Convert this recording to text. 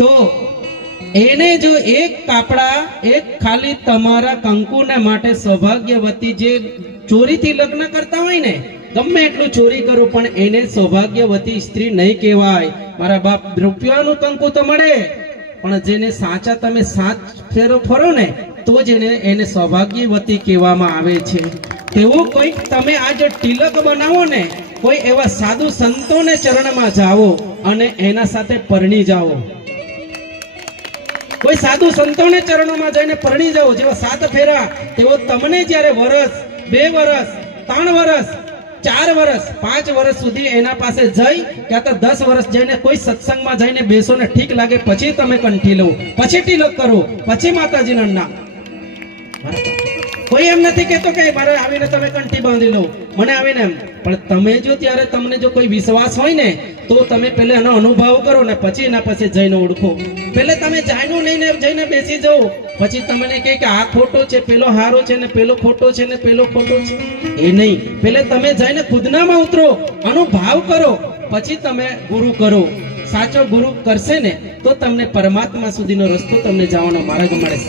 તો એને જો એક કાપડા, એક ખાલી તમારા કંકુને માટે સૌભાગ્યવતી જે ચોરીથી લગ્ન કરતા હોય ને, ગમે એટલું ચોરી કરો, પણ એને સૌભાગ્યવતી સ્ત્રી નહીં કહેવાય. મારા બાપ રૂપિયાનું કંકુ તો મળે, પણ જેને સાચા તમે સાત ફેરો ફરો ને, તો જ એને એને સૌભાગ્યવતી કહેવામાં આવે છે. તેવું કોઈક તમે આજે તિલક બનાવો ને, કોઈ એવા સાધુ સંતોને ચરણમાં જાઓ અને એના સાથે પરણી જાઓ. કોઈ સાધુ સંતોને ચરણોમાં જઈને પરણી જાઓ, જેવા સાત ફેરા, તેઓ તમને જ્યારે વરસ, બે વરસ, ત્રણ વરસ, ચાર વરસ, પાંચ વરસ સુધી એના પાસે જઈ, ક્યાં તો દસ વરસ જઈને કોઈ સત્સંગમાં જઈને બેસો ને ઠીક લાગે, પછી તમે કંઠી લો, પછી ટીલક કરો, પછી માતાજીના નામ. કોઈ એમ નથી કહેતો કે મારે આવીને તમે કંઠી બાંધી લો. મને આવીને એમ. પણ તમે જો ત્યારે તમને જો કોઈ વિશ્વાસ હોય ને, તો તમે પહેલા એનો અનુભવ કરો ને પછી એના પાસે જઈને ઓળખો. પહેલે તમે જાણ્યું નહીં ને જઈને બેસી જાઓ. પછી તમને કહે કે, આ ખોટો છે, પેલો હારો છે ને પેલો ખોટો છે ને પેલો ખોટો છે. એ નહીં. પહેલે તમે જઈને ખુદનામાં ઉતરો અનુભવ કરો, પછી તમે ગુરુ કરો. સાચો ગુરુ કરશે ને, તો તમને પરમાત્મા સુધીનો રસ્તો તમને જવાનો માર્ગ મળે